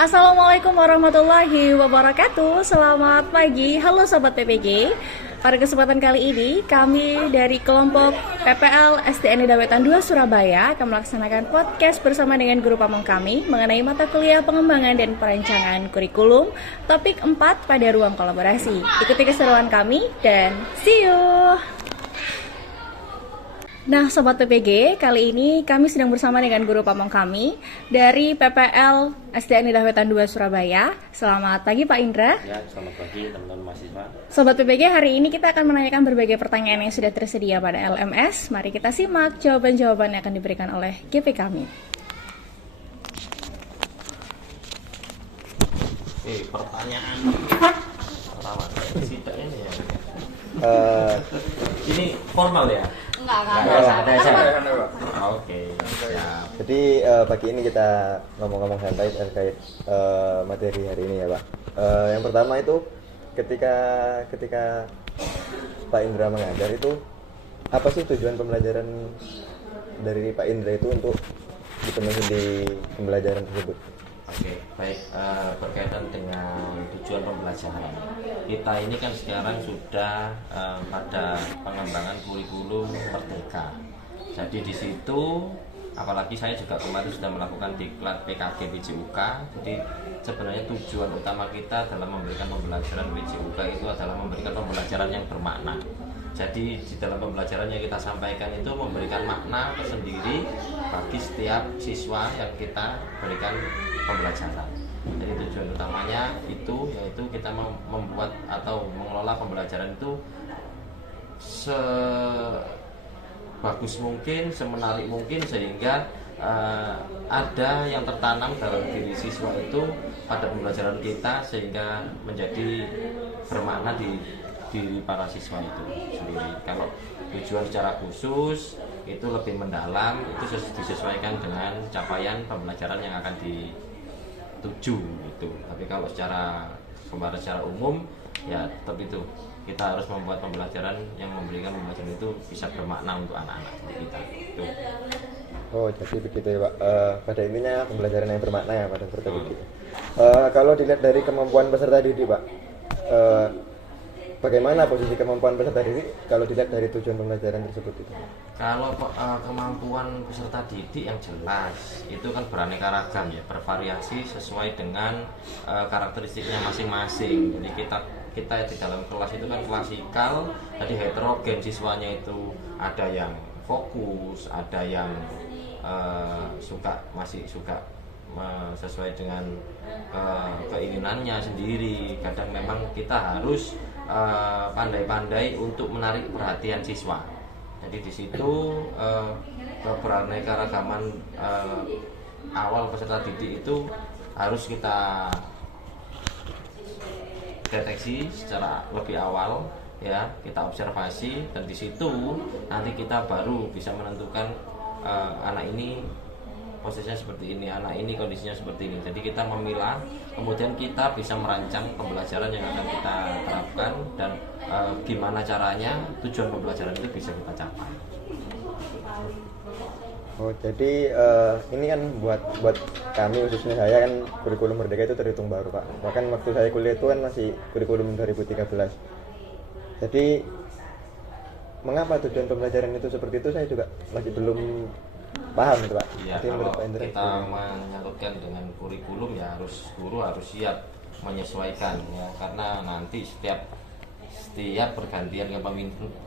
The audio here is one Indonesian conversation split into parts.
Assalamualaikum warahmatullahi wabarakatuh. Selamat pagi, halo Sobat PPG. Pada kesempatan kali ini, kami dari kelompok PPL SDN Nida Wetan 2 Surabaya akan melaksanakan podcast bersama dengan guru pamong kami mengenai mata kuliah pengembangan dan perancangan kurikulum topik 4 pada ruang kolaborasi. Ikuti keseruan kami dan see you! Nah, Sobat PPG, kali ini kami sedang bersama dengan guru pamong kami dari PPL SDN Nida Wetan 2 Surabaya. Selamat pagi Pak Indra. Ya, selamat pagi teman-teman mahasiswa. Sobat PPG, hari ini kita akan menanyakan berbagai pertanyaan yang sudah tersedia pada LMS. Mari kita simak jawaban-jawaban yang akan diberikan oleh GP kami. Pertanyaan pertama, ini ya. Ini formal ya? Enggak. Oke. Siap. Jadi pagi ini kita ngomong-ngomong santai terkait materi hari ini ya Pak. Yang pertama itu ketika Pak Indra mengajar itu apa sih tujuan pembelajaran dari Pak Indra itu untuk dipenuhi di pembelajaran tersebut? Oke, baik, berkaitan dengan tujuan pembelajaran. Kita ini kan sekarang sudah pada pengembangan kurikulum merdeka. Jadi di situ, apalagi saya juga kemarin sudah melakukan diklat PKG PJUK. Jadi sebenarnya tujuan utama kita dalam memberikan pembelajaran PJUK itu adalah memberikan pembelajaran yang bermakna. Jadi di dalam pembelajaran yang kita sampaikan itu memberikan makna tersendiri bagi setiap siswa yang kita berikan pembelajaran. Jadi tujuan utamanya itu yaitu kita membuat atau mengelola pembelajaran itu sebagus mungkin, semenarik mungkin sehingga ada yang tertanam dalam diri siswa itu pada pembelajaran kita sehingga menjadi bermakna di diri para siswa itu sendiri. Kalau tujuan secara khusus itu lebih mendalam, itu disesuaikan dengan capaian pembelajaran yang akan dituju itu. Tapi kalau secara umum ya tetap itu kita harus membuat pembelajaran yang memberikan pembelajaran itu bisa bermakna untuk anak-anak kita. Itu. Oh jadi begitu ya Pak. Pada intinya pembelajaran yang bermakna ya pada peserta didik. Kalau dilihat dari kemampuan peserta didik Pak, bagaimana posisi kemampuan peserta didik kalau dilihat dari tujuan pembelajaran tersebut itu? Kalau kemampuan peserta didik yang jelas itu kan beraneka ragam ya, bervariasi sesuai dengan karakteristiknya masing-masing. Jadi kita di dalam kelas itu kan klasikal, jadi heterogen siswanya itu ada yang fokus, ada yang masih suka sesuai dengan keinginannya sendiri. Kadang memang kita harus pandai-pandai untuk menarik perhatian siswa. Jadi di situ keberaneka-ragaman awal peserta didik itu harus kita deteksi secara lebih awal ya, kita observasi dan di situ nanti kita baru bisa menentukan anak ini posisinya seperti ini, anak ini kondisinya seperti ini. Jadi kita memilah, kemudian kita bisa merancang pembelajaran yang akan kita terapkan dan gimana caranya tujuan pembelajaran itu bisa kita capai. Oh jadi ini kan buat kami khususnya saya kan kurikulum merdeka itu terhitung baru Pak. Bahkan waktu saya kuliah itu kan masih kurikulum 2013. Jadi mengapa tujuan pembelajaran itu seperti itu saya juga masih belum paham itu Pak. Iya, kalau kita menyangkutkan dengan kurikulum ya guru harus siap menyesuaikan ya, karena nanti setiap pergantian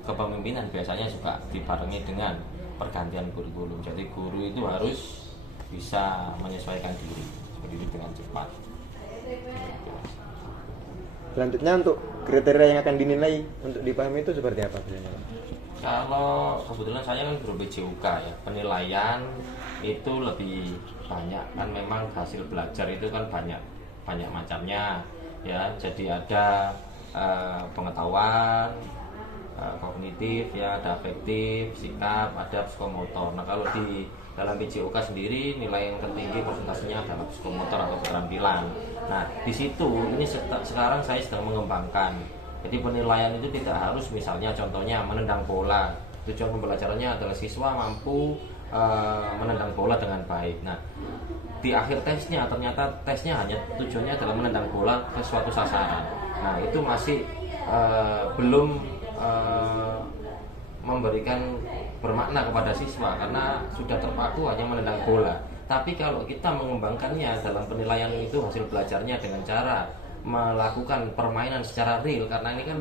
kepemimpinan biasanya juga dibarengi dengan pergantian kurikulum. Jadi guru itu harus bisa menyesuaikan diri seperti itu dengan cepat. Selanjutnya untuk kriteria yang akan dinilai untuk dipahami itu seperti apa biasanya? Kalau kebetulan saya kan guru PJUK ya, penilaian itu lebih banyak kan, memang hasil belajar itu kan banyak macamnya ya. Jadi ada pengetahuan, kognitif ya, ada afektif, sikap, ada psikomotor. Nah kalau di dalam PJUK sendiri nilai yang tertinggi persentasenya adalah psikomotor atau keterampilan. Nah di situ ini sekarang saya sedang mengembangkan. Jadi penilaian itu tidak harus misalnya contohnya menendang bola. Tujuan pembelajarannya adalah siswa mampu menendang bola dengan baik. Nah di akhir tesnya ternyata tesnya hanya tujuannya adalah menendang bola ke suatu sasaran. Nah itu masih belum memberikan bermakna kepada siswa karena sudah terpaku hanya menendang bola. Tapi kalau kita mengembangkannya dalam penilaian itu hasil belajarnya dengan cara melakukan permainan secara real, karena ini kan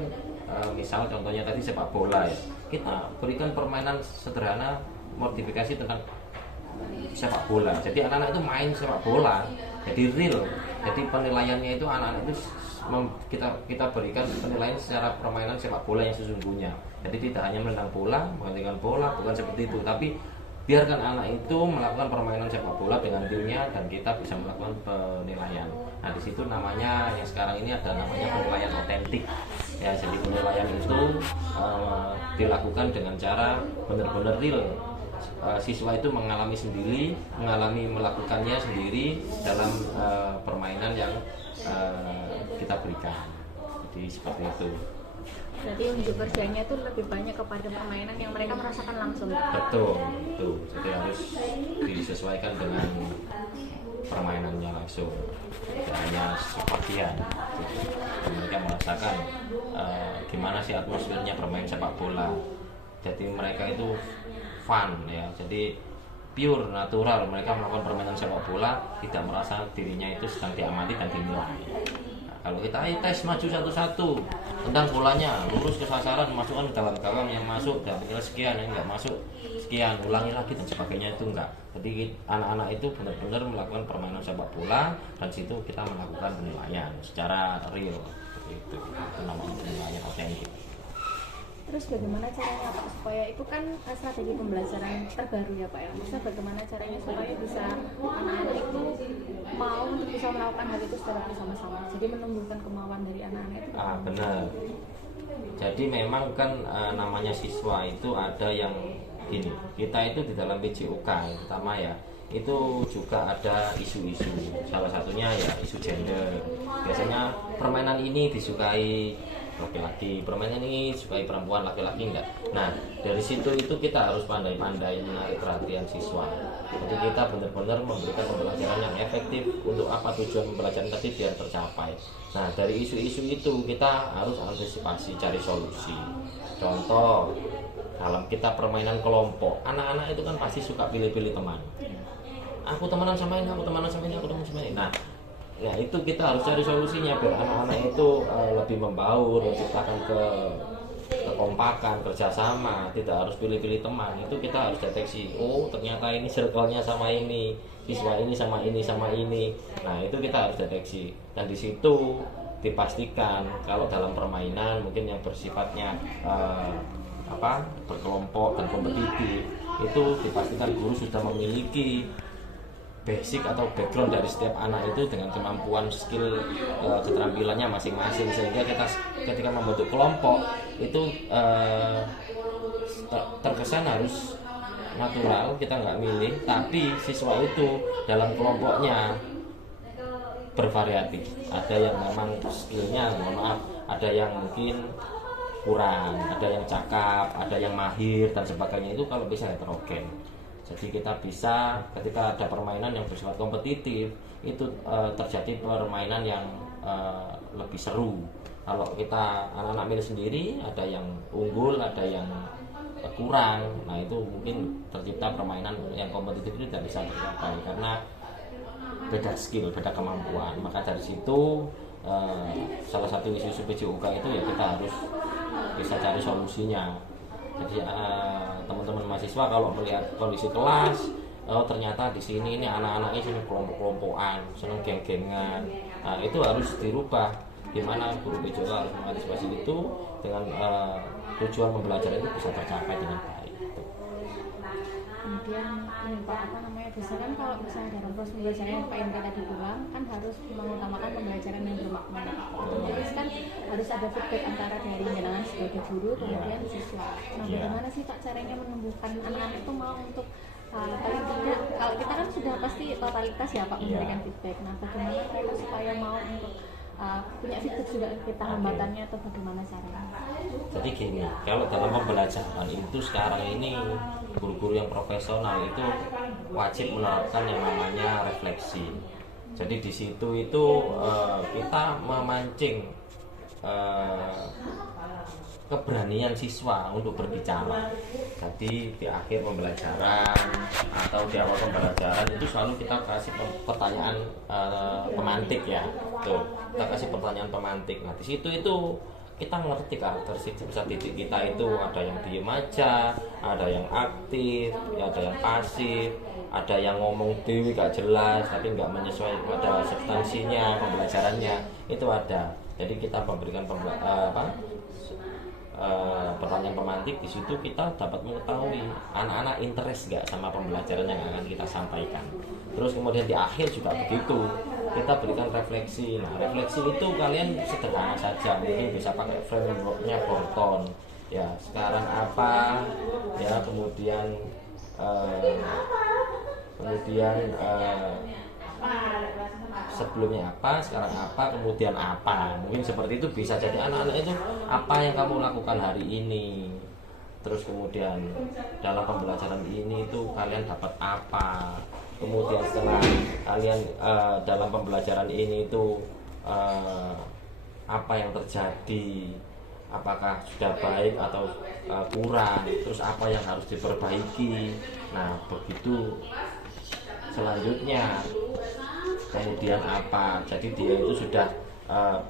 misal contohnya tadi sepak bola ya, kita berikan permainan sederhana modifikasi tentang sepak bola. Jadi anak-anak itu main sepak bola, jadi real. Jadi penilaiannya itu anak-anak itu kita berikan penilaian secara permainan sepak bola yang sesungguhnya. Jadi tidak hanya menendang bola, menggantikan bola, bukan seperti itu. Tapi biarkan anak itu melakukan permainan sepak bola dengan timnya dan kita bisa melakukan penilaian. Nah di situ namanya yang sekarang ini ada namanya penilaian otentik. Ya, jadi penilaian itu dilakukan dengan cara benar-benar real. Siswa itu mengalami sendiri, melakukannya sendiri dalam permainan yang kita berikan. Jadi seperti itu. Berarti unjuk kerjanya itu lebih banyak kepada permainan yang mereka merasakan langsung. Betul. Jadi harus disesuaikan dengan permainannya langsung. Tidak hanya sebagian. Mereka merasakan gimana sih atmosfernya bermain sepak bola. Jadi mereka itu fun ya. Jadi pure natural mereka melakukan permainan sepak bola, tidak merasa dirinya itu sedang diamati dan dinilai. Nah, kalau kita tes maju satu-satu, tendang bolanya lurus ke sasaran, masukkan ke dalam gawang, yang masuk dan sekian, yang enggak masuk sekian, ulangi lagi dan sebagainya, itu enggak. Jadi anak-anak itu benar-benar melakukan permainan sepak bola dan situ kita melakukan penilaian secara real. Itu namanya penilaian otentik. Terus bagaimana caranya Pak supaya itu kan strategi pembelajaran terbaru ya Pak ya? Maksudnya bagaimana caranya supaya bisa anak-anak itu mau untuk bisa melakukan hal itu secara bersama-sama. Jadi menumbuhkan kemauan dari anak-anak itu. Benar. Jadi memang kan namanya siswa itu ada yang gini. Kita itu di dalam PJOK pertama ya, itu juga ada isu-isu. Salah satunya ya isu gender. Biasanya permainan ini disukai laki-laki, permainan ini disukai perempuan, laki-laki enggak. Nah dari situ itu kita harus pandai-pandai menarik perhatian siswa. Jadi kita benar-benar memberikan pembelajaran yang efektif untuk apa tujuan pembelajaran tadi biar tercapai. Nah dari isu-isu itu kita harus antisipasi, cari solusi. Contoh dalam kita permainan kelompok, anak-anak itu kan pasti suka pilih-pilih teman. Aku temenan sama ini, aku temenan sama ini, aku temenan sama ini. Nah itu kita harus cari solusinya biar anak-anak itu lebih membaur, menciptakan kekompakan, kerjasama, tidak harus pilih-pilih teman. Itu kita harus deteksi. Oh ternyata ini circle-nya sama ini, siswa ini sama ini sama ini. Nah itu kita harus deteksi. Dan di situ dipastikan kalau dalam permainan mungkin yang bersifatnya berkelompok dan kompetitif, itu dipastikan guru sudah memiliki basic atau background dari setiap anak itu dengan kemampuan skill keterampilannya masing-masing, sehingga kita ketika membentuk kelompok itu terkesan harus natural, kita nggak milih, tapi siswa itu dalam kelompoknya bervariatif. Ada yang memang skillnya ada yang mungkin kurang, ada yang cakap, ada yang mahir dan sebagainya, itu kalau bisa heterogen. Jadi kita bisa ketika ada permainan yang bersifat kompetitif itu terjadi permainan yang lebih seru. Kalau kita anak-anak milih sendiri, ada yang unggul, ada yang kurang. Nah itu mungkin tercipta permainan yang kompetitif itu tidak bisa tercapai karena beda skill, beda kemampuan. Maka dari situ salah satu isu PJOK itu ya kita harus bisa cari solusinya. Jadi teman-teman mahasiswa kalau melihat kondisi kelas, ternyata di sini ini anak-anaknya sini kelompok-kelompokan, seneng geng-gengan. Nah, itu harus dirubah. Gimana guru PJOK harus mengantisipasi itu dengan tujuan pembelajaran itu bisa tercapai dengan baik. Kemudian ini Pak biasanya kan kalau misalnya dalam proses pembelajaran yang Pak Indra tadi bilang kan harus mengutamakan pembelajaran yang bermakna. Otomatis kan harus ada feedback antara dari jenengan sebagai guru kemudian siswa. Nah bagaimana sih Pak caranya menumbuhkan anak-anak itu mau untuk paling tidak, kalau kita kan sudah pasti totalitas ya Pak memberikan feedback. Nah bagaimana mereka supaya mau untuk punya feedback juga kita hambatannya atau bagaimana caranya? Jadi gini, kalau dalam pembelajaran itu sekarang ini guru-guru yang profesional itu wajib menerapkan yang namanya refleksi. Jadi di situ itu kita memancing keberanian siswa untuk berbicara. Jadi di akhir pembelajaran atau di awal pembelajaran itu selalu kita kasih pertanyaan pemantik ya. Tuh, kita kasih pertanyaan pemantik. Nah, di situ itu kita ngerti karakteristik titik kita itu ada yang diem aja, ada yang aktif, ada yang pasif, ada yang ngomong dewi gak jelas tapi nggak menyesuaikan pada substansinya pembelajarannya, itu ada. Jadi kita memberikan pertanyaan pemantik, di situ kita dapat mengetahui anak-anak interest nggak sama pembelajaran yang akan kita sampaikan. Terus kemudian di akhir juga begitu, kita berikan refleksi. Nah, refleksi itu kalian sederhana saja, mungkin bisa pakai frameworknya Thornton. Ya, sekarang apa? Ya, kemudian sebelumnya apa, sekarang apa, kemudian apa. Mungkin seperti itu bisa jadi anak-anak itu apa yang kamu lakukan hari ini. Terus kemudian dalam pembelajaran ini itu kalian dapat apa. Kemudian setelah kalian dalam pembelajaran ini itu apa yang terjadi. Apakah sudah baik atau kurang. Terus apa yang harus diperbaiki. Nah, begitu selanjutnya kemudian apa. Jadi dia itu sudah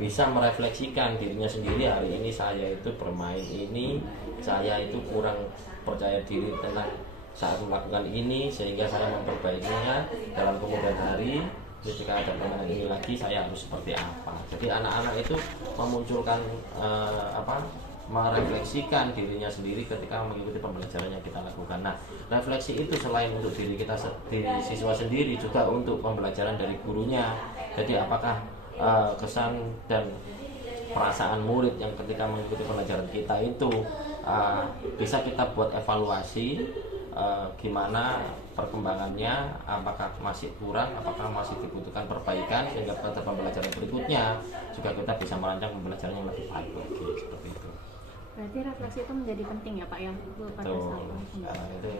bisa merefleksikan dirinya sendiri. Hari ini saya itu bermain ini, saya itu kurang percaya diri tentang saat melakukan ini, sehingga saya memperbaikinya dalam kemudian hari. Ketika ada permainan ini lagi saya harus seperti apa. Jadi anak-anak itu memunculkan merefleksikan dirinya sendiri ketika mengikuti pembelajaran yang kita lakukan. Nah, refleksi itu selain untuk diri kita, siswa sendiri, juga untuk pembelajaran dari gurunya. Jadi apakah kesan dan perasaan murid yang ketika mengikuti pembelajaran kita itu bisa kita buat evaluasi gimana perkembangannya, apakah masih kurang, apakah masih dibutuhkan perbaikan, sehingga pada pembelajaran berikutnya juga kita bisa merancang pembelajaran yang lebih baik lagi, seperti itu. Berarti refleksi itu menjadi penting ya Pak ya pada saat itu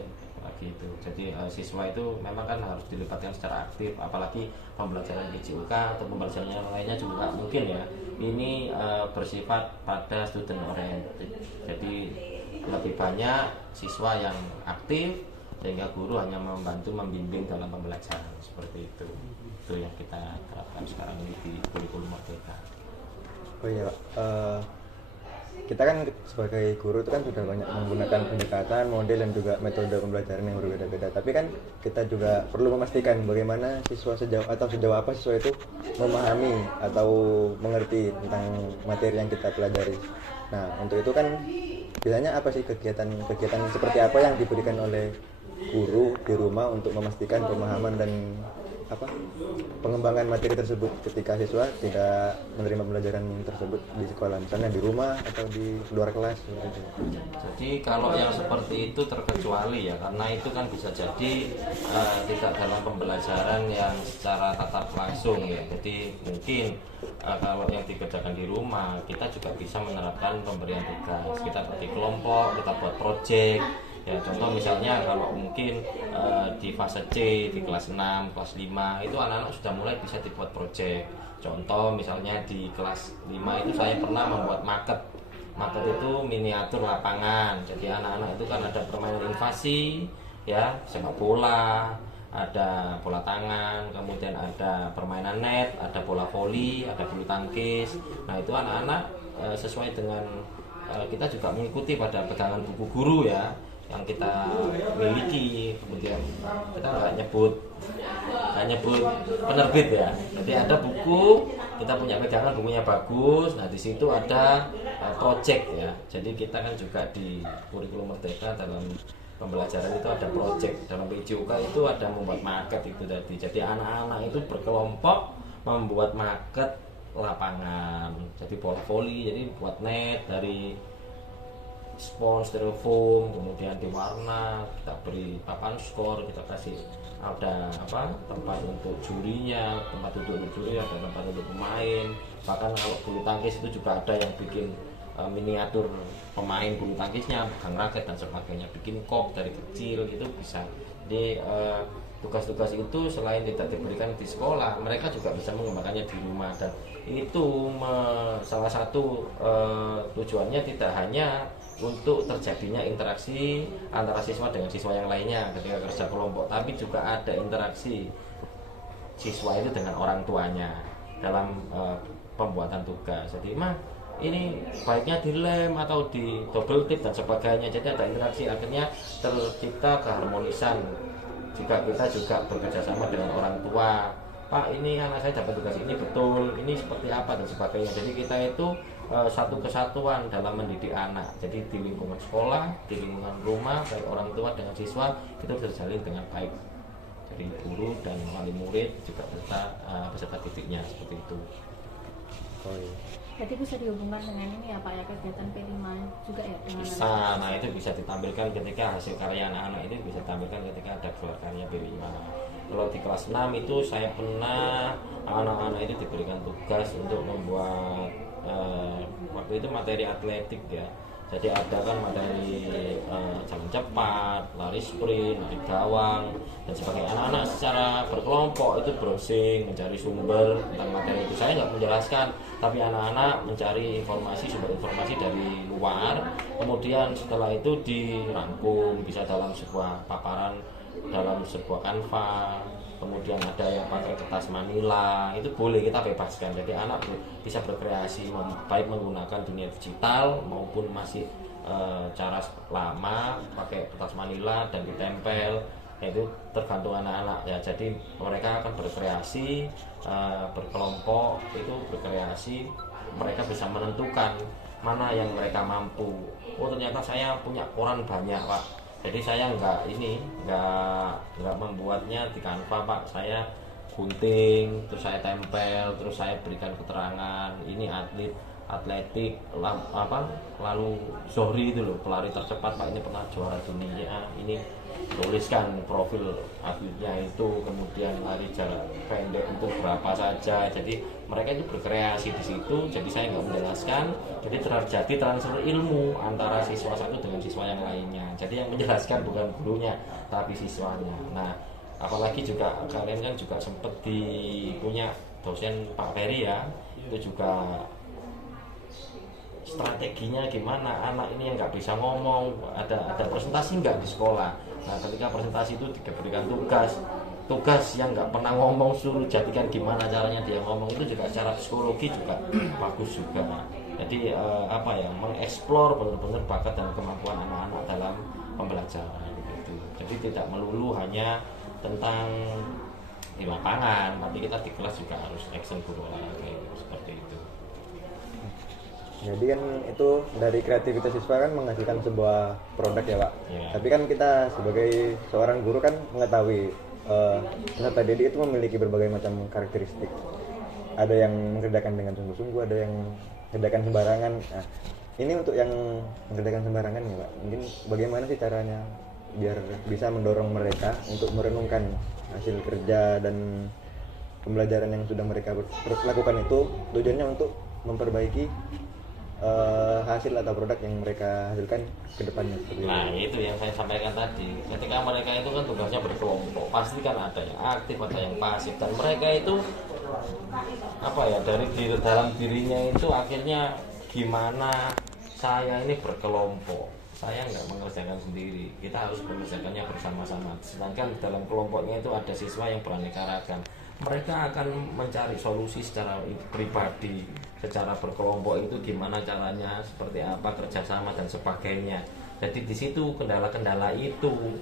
lagi itu. Jadi siswa itu memang kan harus dilibatkan secara aktif, apalagi pembelajaran PJUK atau pembelajaran yang lainnya juga mungkin ya. Ini bersifat pada student oriented. Jadi lebih banyak siswa yang aktif sehingga guru hanya membantu membimbing dalam pembelajaran, seperti itu. Itu yang kita terapkan sekarang ini di kurikulum Merdeka. Oh iya Pak, kita kan sebagai guru itu kan sudah banyak menggunakan pendekatan, model dan juga metode pembelajaran yang berbeda-beda. Tapi kan kita juga perlu memastikan bagaimana siswa sejauh apa siswa itu memahami atau mengerti tentang materi yang kita pelajari. Nah, untuk itu kan biasanya apa sih kegiatan seperti apa yang diberikan oleh guru di rumah untuk memastikan pemahaman dan pengembangan materi tersebut ketika siswa tidak menerima pembelajaran tersebut di sekolah, misalnya di rumah atau di luar kelas gitu. Jadi kalau yang seperti itu terkecuali ya, karena itu kan bisa jadi tidak dalam pembelajaran yang secara tatap langsung ya. Jadi mungkin kalau yang dikerjakan di rumah, kita juga bisa menerapkan pemberian tugas. Kita bagi kelompok, kita buat project. Ya, contoh misalnya kalau mungkin di fase C, di kelas 6, kelas 5 itu anak-anak sudah mulai bisa dibuat project. Contoh misalnya di kelas 5 itu saya pernah membuat market itu miniatur lapangan. Jadi anak-anak itu kan ada permainan invasi ya, sepak bola, ada bola tangan, kemudian ada permainan net, ada bola voli, ada bulu tangkis. Nah, itu anak-anak sesuai dengan kita juga mengikuti pada pegangan buku guru ya yang kita miliki. Kemudian kita nggak nyebut penerbit ya. Jadi ada buku, kita punya pegangan, bukunya bagus. Nah, di situ ada project ya. Jadi kita kan juga di kurikulum Merdeka dalam pembelajaran itu ada project. Dalam PJUK itu ada membuat market itu tadi. Jadi anak-anak itu berkelompok membuat market lapangan. Jadi bola voli, jadi buat net dari spons, styrofoam, kemudian diwarna, kita beri papan skor, kita kasih ada tempat untuk jurinya, tempat duduk untuk juri, ada tempat untuk pemain. Bahkan kalau bulu tangkis itu juga ada yang bikin miniatur pemain bulu tangkisnya, pegang raket dan sebagainya, bikin kop dari kecil itu bisa. Jadi tugas-tugas itu selain tidak diberikan di sekolah, mereka juga bisa mengembangkannya di rumah, dan itu salah satu tujuannya tidak hanya untuk terjadinya interaksi antara siswa dengan siswa yang lainnya ketika kerja kelompok, tapi juga ada interaksi siswa itu dengan orang tuanya dalam pembuatan tugas. Jadi ini baiknya dilem atau di double tip dan sebagainya, jadi ada interaksi, akhirnya tercipta keharmonisan. Jika kita juga bekerja sama dengan orang tua, Pak ini anak saya dapat tugas ini betul, ini seperti apa dan sebagainya. Jadi kita itu satu kesatuan dalam mendidik anak. Jadi di lingkungan sekolah, di lingkungan rumah, baik orang tua dengan siswa itu terjalin dengan baik. Jadi guru dan wali murid juga beserta didiknya seperti itu. Oh iya. Jadi bisa dihubungkan dengan ini ya Pak ya, kegiatan P5 juga ya dengan Bisa, nah itu bisa ditampilkan ketika hasil karya anak-anak itu bisa ditampilkan ketika ada gelar karya P5. Kalau di kelas 6 itu saya pernah anak-anak itu diberikan tugas untuk membuat waktu itu materi atletik ya. Jadi ada kan materi jalan cepat, lari sprint, lari gawang dan sebagainya. Anak-anak secara berkelompok itu browsing, mencari sumber tentang materi itu. Saya nggak menjelaskan, tapi anak-anak mencari sumber informasi dari luar. Kemudian setelah itu dirangkum, bisa dalam sebuah paparan, dalam sebuah kanvas. Kemudian ada yang pakai kertas manila, itu boleh, kita bebaskan. Jadi anak bisa berkreasi baik menggunakan dunia digital maupun masih cara lama pakai kertas manila dan ditempel. Itu tergantung anak-anak ya. Jadi mereka akan berkreasi, berkelompok itu berkreasi, mereka bisa menentukan mana yang mereka mampu. Oh ternyata saya punya koran banyak Pak, jadi saya nggak membuatnya di kanva Pak, saya gunting, terus saya tempel, terus saya berikan keterangan ini atletik lalu Zohri itu loh, pelari tercepat Pak, ini pernah juara dunia, ini tuliskan profil atletnya itu, kemudian lari jarak pendek itu berapa saja. Jadi mereka itu berkreasi di situ. Jadi saya nggak menjelaskan, jadi terjadi transfer ilmu antara siswa satu dengan siswa yang lainnya. Jadi yang menjelaskan bukan gurunya tapi siswanya. Nah apalagi juga kalian kan juga sempat punya dosen Pak Ferry ya, itu juga strateginya gimana anak ini yang nggak bisa ngomong, ada presentasi nggak di sekolah. Nah ketika presentasi itu diberikan tugas yang nggak pernah ngomong, suruh jadikan gimana caranya dia ngomong, itu juga secara psikologi juga bagus juga. Jadi mengeksplor benar-benar bakat dan kemampuan anak-anak dalam pembelajaran gitu. Jadi tidak melulu hanya tentang di lapangan, tapi kita di kelas juga harus action guru olahraga seperti itu. Jadi kan itu dari kreativitas siswa kan menghasilkan sebuah produk ya Pak. Ya. Tapi kan kita sebagai seorang guru kan mengetahui peserta didik itu memiliki berbagai macam karakteristik. Ada yang mengerjakan dengan sungguh-sungguh, ada yang mengerjakan sembarangan. Nah, ini untuk yang mengerjakan sembarangan ya Pak. Mungkin bagaimana sih caranya biar bisa mendorong mereka untuk merenungkan hasil kerja dan pembelajaran yang sudah mereka lakukan itu, tujuannya untuk memperbaiki hasil atau produk yang mereka hasilkan ke depannya. Nah itu yang saya sampaikan tadi, ketika mereka itu kan tugasnya berkelompok, pasti kan ada yang aktif, ada yang pasif, dan mereka itu dari dalam dirinya itu akhirnya gimana saya ini berkelompok, saya nggak mengerjakan sendiri, kita harus mengerjakannya bersama-sama. Sedangkan dalam kelompoknya itu ada siswa yang beraneka ragam, mereka akan mencari solusi secara pribadi, secara berkelompok itu gimana caranya, seperti apa kerjasama dan sebagainya. Jadi di situ kendala-kendala itu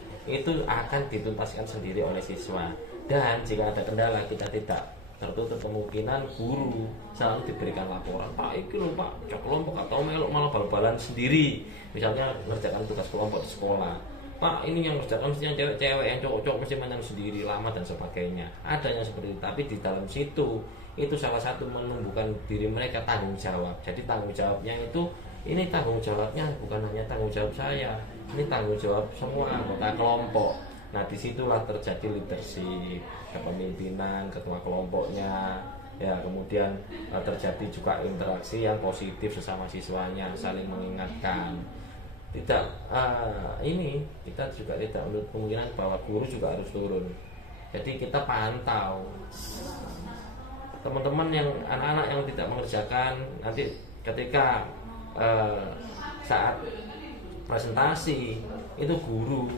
akan dituntaskan sendiri oleh siswa. Dan jika ada kendala, kita tidak tertutup kemungkinan guru selalu diberikan laporan, Pak iki lho Pak, cok kelompok atau melok malah bal-balan sendiri. Misalnya mengerjakan tugas kelompok di sekolah, Pak ini yang kerjakan mesti yang cewek-cewek, yang cowok-cowok mesti menang sendiri, lama dan sebagainya. Ada yang seperti itu, tapi di dalam situ itu salah satu menumbuhkan diri mereka tanggung jawab. Jadi tanggung jawabnya itu ini tanggung jawabnya bukan hanya tanggung jawab saya, ini tanggung jawab semua anggota kelompok. Nah disitulah terjadi leadership, kepemimpinan ketua kelompoknya, ya kemudian terjadi juga interaksi yang positif sesama siswanya, saling mengingatkan. Tidak ini kita juga tidak menutup kemungkinan bahwa guru juga harus turun. Jadi kita pantau teman-teman yang anak-anak yang tidak mengerjakan, nanti ketika saat presentasi itu guru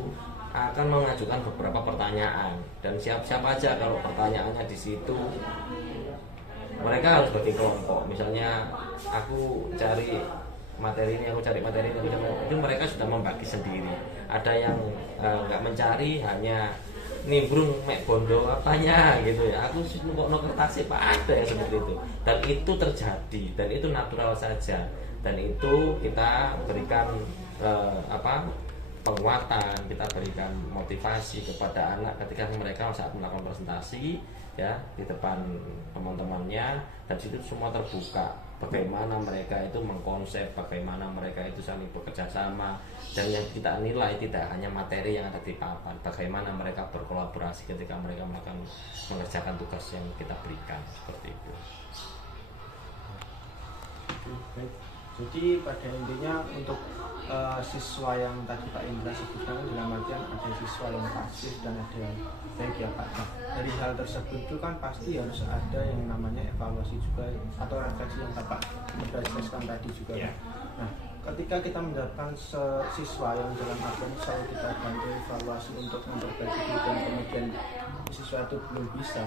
akan mengajukan beberapa pertanyaan dan siap-siap aja kalau pertanyaannya di situ. Mereka harus bagi kelompok, misalnya aku cari materi ini, itu mereka sudah membagi sendiri. Ada yang nggak mencari, hanya nimbrung mek bondo apanya gitu ya. Aku kok no kertas Pak, ada yang seperti itu. Dan itu terjadi dan itu natural saja. Dan itu kita berikan penguatan, kita berikan motivasi kepada anak ketika mereka saat melakukan presentasi ya di depan teman-temannya, dan situ semua terbuka bagaimana mereka itu mengkonsep, bagaimana mereka itu saling bekerja sama, dan yang kita nilai tidak hanya materi yang ada di papan, bagaimana mereka berkolaborasi ketika mereka mengerjakan tugas yang kita berikan, seperti itu. Baik. Jadi pada intinya untuk siswa yang tadi Pak Indra sebutkan dalam artian ada siswa yang pasif dan ada yang baik ya Pak. Nah, dari hal tersebut itu kan pasti harus ada yang namanya evaluasi juga atau refleksi yang Bapak jelaskan tadi juga. Yeah. Nah, ketika kita mendapatkan siswa yang dalam artian selalu kita bantu evaluasi untuk memperbaiki diri dan kemudian siswa itu belum bisa,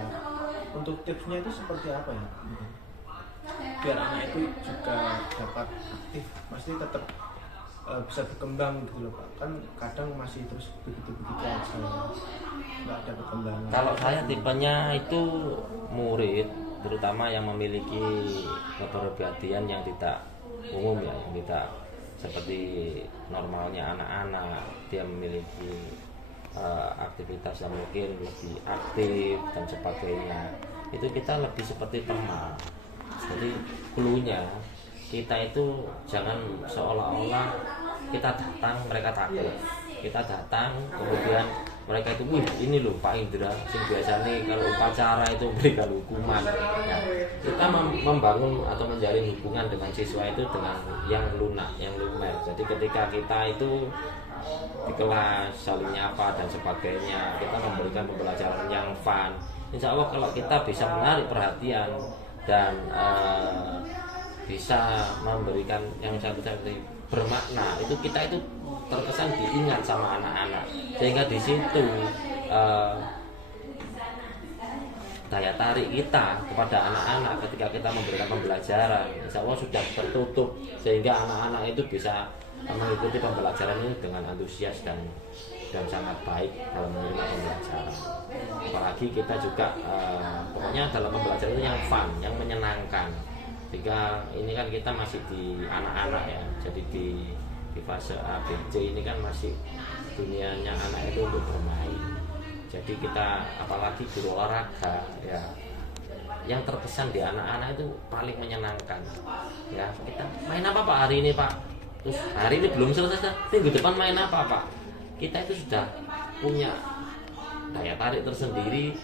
untuk tipsnya itu seperti apa ya? Biar anak itu juga dapat aktif, pasti tetap bisa berkembang gitu loh Pak. Kan kadang masih terus begitu-begitu aja, nggak ada perkembangan. Kalau saya tipenya itu murid, terutama yang memiliki kepribadian yang tidak umum ya, yang tidak seperti normalnya anak-anak, dia memiliki aktivitas yang mungkin lebih aktif dan sebagainya. Itu kita lebih seperti teman. Jadi cluenya kita itu jangan seolah-olah kita datang mereka takut. Kita datang kemudian mereka itu, wih ini loh Pak Indra, sing biasa nih kalau upacara itu berikan hukuman. Nah, kita membangun atau menjalin hubungan dengan siswa itu dengan yang lunak, yang lumer. Jadi ketika kita itu di kelas saling nyapa dan sebagainya, kita memberikan pembelajaran yang fun. Insya Allah kalau kita bisa menarik perhatian dan bisa memberikan yang satu-satu bermakna, itu kita itu terkesan diingat sama anak-anak, sehingga di situ daya tarik kita kepada anak-anak ketika kita memberikan pembelajaran insya Allah sudah tertutup, sehingga anak-anak itu bisa mengikuti pembelajaran ini dengan antusias dan sangat baik dalam menerima pembelajaran. Apalagi kita juga pokoknya dalam pembelajaran itu yang fun, yang menyenangkan. Jika ini kan kita masih di anak-anak ya, jadi di fase A, B, C ini kan masih dunianya anak itu untuk bermain. Jadi kita apalagi guru olahraga ya, yang terkesan di anak-anak itu paling menyenangkan. Ya kita main apa Pak hari ini Pak? Terus hari ini belum selesai, minggu depan main apa Pak? Kita itu sudah punya daya tarik tersendiri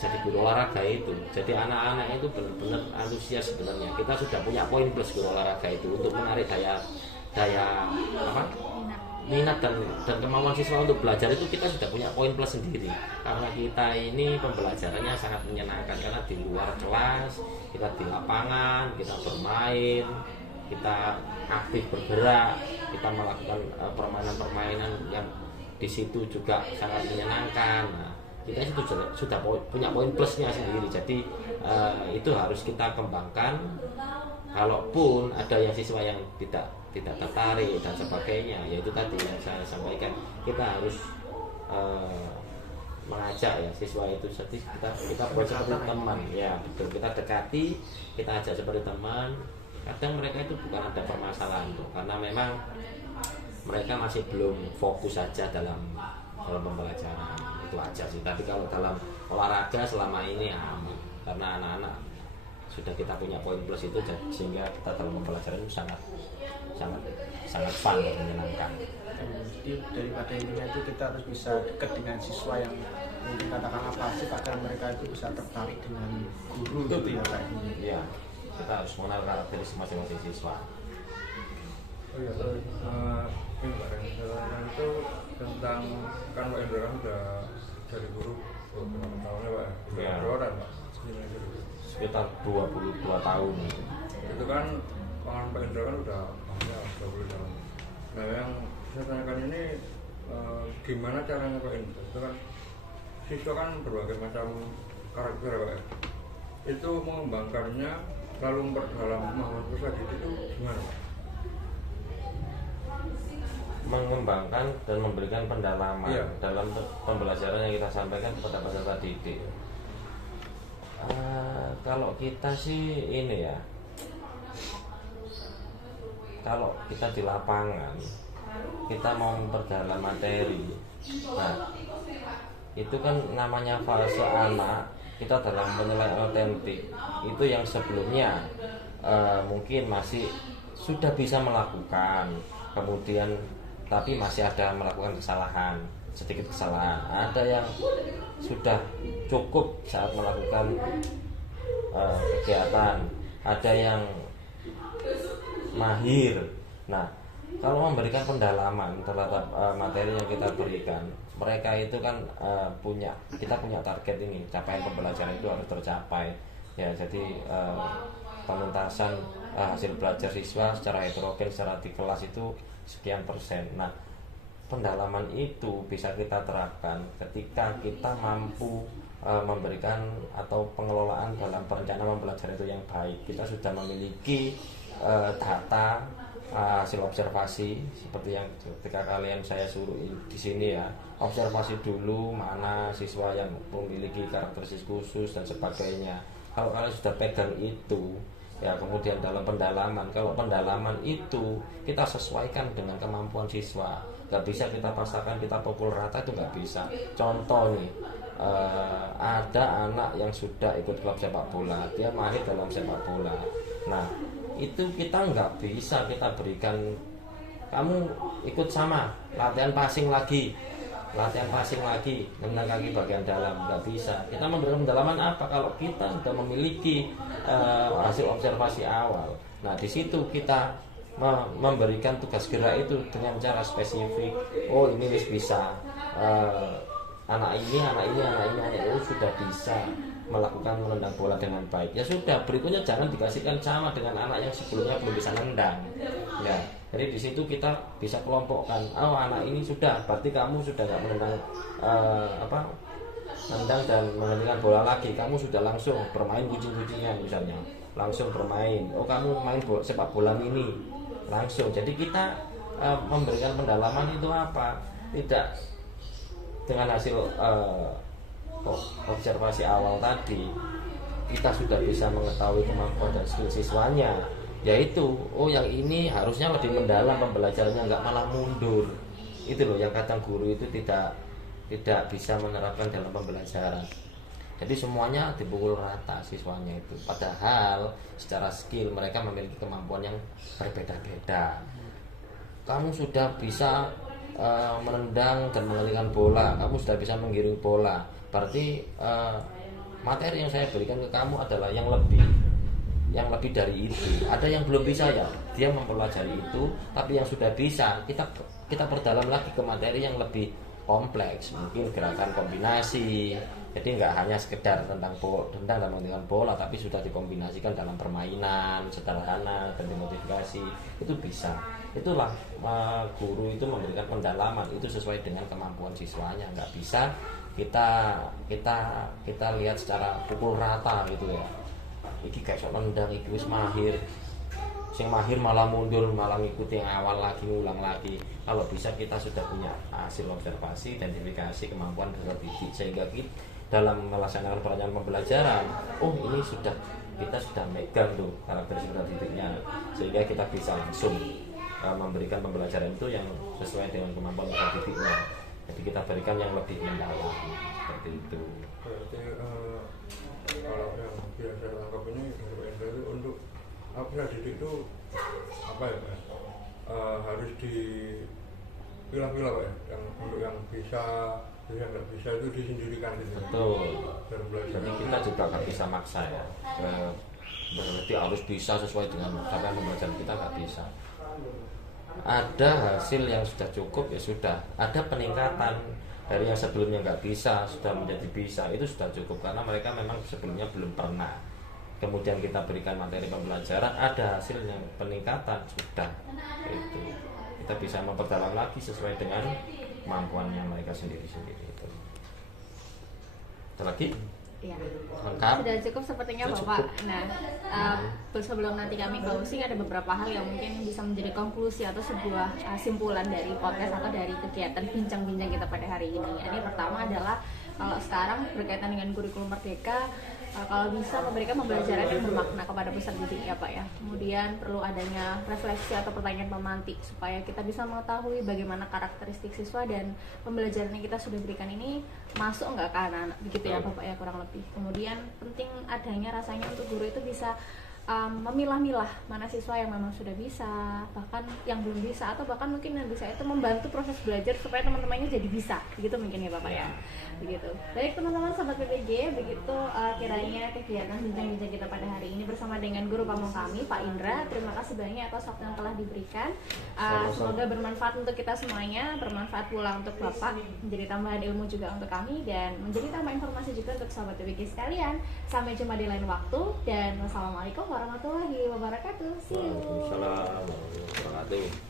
jadi guru olahraga itu. Jadi anak-anak itu benar-benar antusias sebenarnya. Kita sudah punya poin plus guru olahraga itu untuk menarik daya minat dan kemauan siswa untuk belajar itu. Kita sudah punya poin plus sendiri karena kita ini pembelajarannya sangat menyenangkan, karena di luar kelas kita di lapangan, kita bermain, kita aktif bergerak, kita melakukan permainan-permainan yang di situ juga sangat menyenangkan. Nah, kita itu sudah punya poin plusnya sendiri. Jadi itu harus kita kembangkan. Kalaupun ada yang siswa yang tidak tertarik dan sebagainya, yaitu tadi yang saya sampaikan, kita harus mengajak ya siswa itu. Jadi kita buat seperti teman ya, betul, kita dekati, kita ajak seperti teman. Kadang mereka itu bukan ada permasalahan tuh, karena memang mereka masih belum fokus saja dalam pembelajaran, itu aja sih. Tapi kalau dalam olahraga selama ini aman, karena anak-anak sudah kita punya poin plus itu, sehingga kita dalam pembelajaran itu sangat fun dan menyenangkan. Jadi daripada intinya itu kita harus bisa dekat dengan siswa yang mungkin katakanlah pasif, agar mereka itu bisa tertarik dengan guru gitu ya Pak. Iya, kita harus mengenal karakteristik masing-masing siswa. Oh iya, ini Pak Ren, itu tentang kan Pak Indra kan udah jadi guru beberapa tahun ya Pak, Iya. berapa tahun Pak? Sekitar 22 tahun. Itu kan Pak Indra kan udah banyak 20 tahun. Nah yang saya tanyakan ini gimana caranya Pak Indra? Itu kan siswa kan berbagai macam karakter Pak. Itu mengembangkannya lalu memperdalam pemahaman pusat itu gimana Pak? Mengembangkan dan memberikan pendalaman dalam pembelajaran yang kita sampaikan kepada peserta didik. Kalau kita sih ini ya, kalau kita di lapangan kita mau memperdalam materi, nah itu kan namanya fase anak kita dalam penilaian otentik itu yang sebelumnya mungkin masih sudah bisa melakukan, kemudian tapi masih ada melakukan kesalahan, sedikit kesalahan. Ada yang sudah cukup saat melakukan kegiatan, ada yang mahir. Nah, kalau memberikan pendalaman terhadap materi yang kita berikan, mereka itu kan kita punya target ini, capaian pembelajaran itu harus tercapai. Ya, jadi penuntasan hasil belajar siswa secara heterogen secara di kelas itu sekian persen. Nah, pendalaman itu bisa kita terapkan ketika kita mampu memberikan atau pengelolaan dalam perencanaan pembelajaran itu yang baik. Kita sudah memiliki data hasil observasi seperti yang ketika kalian saya suruh di sini ya, observasi dulu mana siswa yang memiliki karakteristik khusus dan sebagainya. Kalau kalian sudah pegang itu, ya kemudian dalam pendalaman, kalau pendalaman itu kita sesuaikan dengan kemampuan siswa, nggak bisa kita pasarkan, kita pukul rata, itu nggak bisa. Contoh nih, ada anak yang sudah ikut klub sepak bola, dia mahir dalam sepak bola. Nah itu kita nggak bisa kita berikan, kamu ikut sama latihan passing lagi, nendang kaki bagian dalam, nggak bisa. Kita memberikan pendalaman apa kalau kita sudah memiliki hasil observasi awal. Nah di situ kita memberikan tugas gerak itu dengan cara spesifik. Oh ini bisa, anak ini sudah bisa melakukan menendang bola dengan baik. Ya sudah, berikutnya jangan dikasihkan sama dengan anak yang sebelumnya belum bisa nendang. Ya, jadi di situ kita bisa kelompokkan. Oh anak ini sudah, berarti kamu sudah nggak menendang nendang dan menghentikan bola lagi. Kamu sudah langsung bermain kucing-kucingan misalnya, langsung bermain. Oh kamu main sepak bola mini, langsung. Jadi kita memberikan pendalaman itu apa? Tidak dengan hasil observasi awal tadi kita sudah bisa mengetahui kemampuan dan skill siswanya, yaitu oh yang ini harusnya lebih mendalam pembelajarannya, nggak malah mundur. Itu loh yang kadang guru itu tidak bisa menerapkan dalam pembelajaran. Jadi semuanya dipukul rata siswanya itu, padahal secara skill mereka memiliki kemampuan yang berbeda-beda. Kamu sudah bisa menendang dan mengendalikan bola, kamu sudah bisa menggiring bola, berarti materi yang saya berikan ke kamu adalah yang lebih dari itu. Ada yang belum bisa ya, dia mempelajari itu, tapi yang sudah bisa kita perdalam lagi ke materi yang lebih kompleks, mungkin gerakan kombinasi. Jadi nggak hanya sekedar tentang dan mengendalikan bola, tapi sudah dikombinasikan dalam permainan sederhana dan dimodifikasi, itu bisa. Itulah guru itu memberikan pendalaman itu sesuai dengan kemampuan siswanya. Nggak bisa kita lihat secara pukul rata gitu ya. Iki kayak sok nendang, iki wis mahir, sing mahir malah mundur, malah ngikuti yang awal lagi, ngulang lagi. Kalau bisa kita sudah punya hasil observasi, identifikasi kemampuan peserta didik, sehingga kita dalam melaksanakan perencanaan pembelajaran, oh ini kita sudah megang tuh karakteristik peserta didiknya, sehingga kita bisa langsung memberikan pembelajaran itu yang sesuai dengan kemampuan peserta didiknya. Jadi kita berikan yang lebih mendalam seperti itu. Berarti kalau yang biasa tangkap ini peserta didik itu apa ya Pak? Harus dipilah-pilah Pak ya, yang untuk yang bisa, yang nggak bisa itu disendirikan gitu. Betul. Dan belajar. Jadi kita juga nggak bisa maksa ya. Berarti harus bisa sesuai dengan capaian pembelajaran kita, nggak bisa. Ada hasil yang sudah cukup ya sudah. Ada peningkatan dari yang sebelumnya nggak bisa sudah menjadi bisa, itu sudah cukup karena mereka memang sebelumnya belum pernah. Kemudian kita berikan materi pembelajaran, ada hasil yang peningkatan sudah. Itu kita bisa memperdalam lagi sesuai dengan kemampuannya mereka sendiri-sendiri itu. Ada lagi? Ya. Lengkap? Sudah cukup sepertinya Sudah Bapak. cukup. Nah, sebelum nanti kami closing ada beberapa hal yang mungkin bisa menjadi konklusi atau sebuah simpulan dari podcast atau dari kegiatan bincang-bincang kita pada hari ini. Ini pertama adalah kalau sekarang berkaitan dengan kurikulum merdeka, kalau bisa memberikan pembelajaran yang bermakna kepada peserta didik ya Pak ya. Kemudian perlu adanya refleksi atau pertanyaan pemantik supaya kita bisa mengetahui bagaimana karakteristik siswa dan pembelajaran yang kita sudah berikan ini masuk nggak ke anak-anak, begitu ya Bapak ya kurang lebih. Kemudian penting adanya rasanya untuk guru itu bisa memilah-milah mana siswa yang memang sudah bisa, bahkan yang belum bisa, atau bahkan mungkin yang bisa itu membantu proses belajar supaya teman-temannya jadi bisa, begitu mungkin ya Bapak ya. Begitu. Baik teman-teman sahabat PPG, begitu kiranya kegiatan bincang-bincang kita pada hari ini bersama dengan guru pamong kami Pak Indra. Terima kasih banyak atas waktu yang telah diberikan. Semoga bermanfaat untuk kita semuanya, bermanfaat pula untuk Bapak, menjadi tambahan ilmu juga untuk kami dan menjadi tambah informasi juga untuk sahabat PPG sekalian. Sampai jumpa di lain waktu dan wassalamualaikum warahmatullahi wabarakatuh. See you. Waalaikumsalam warahmatullahi wabarakatuh.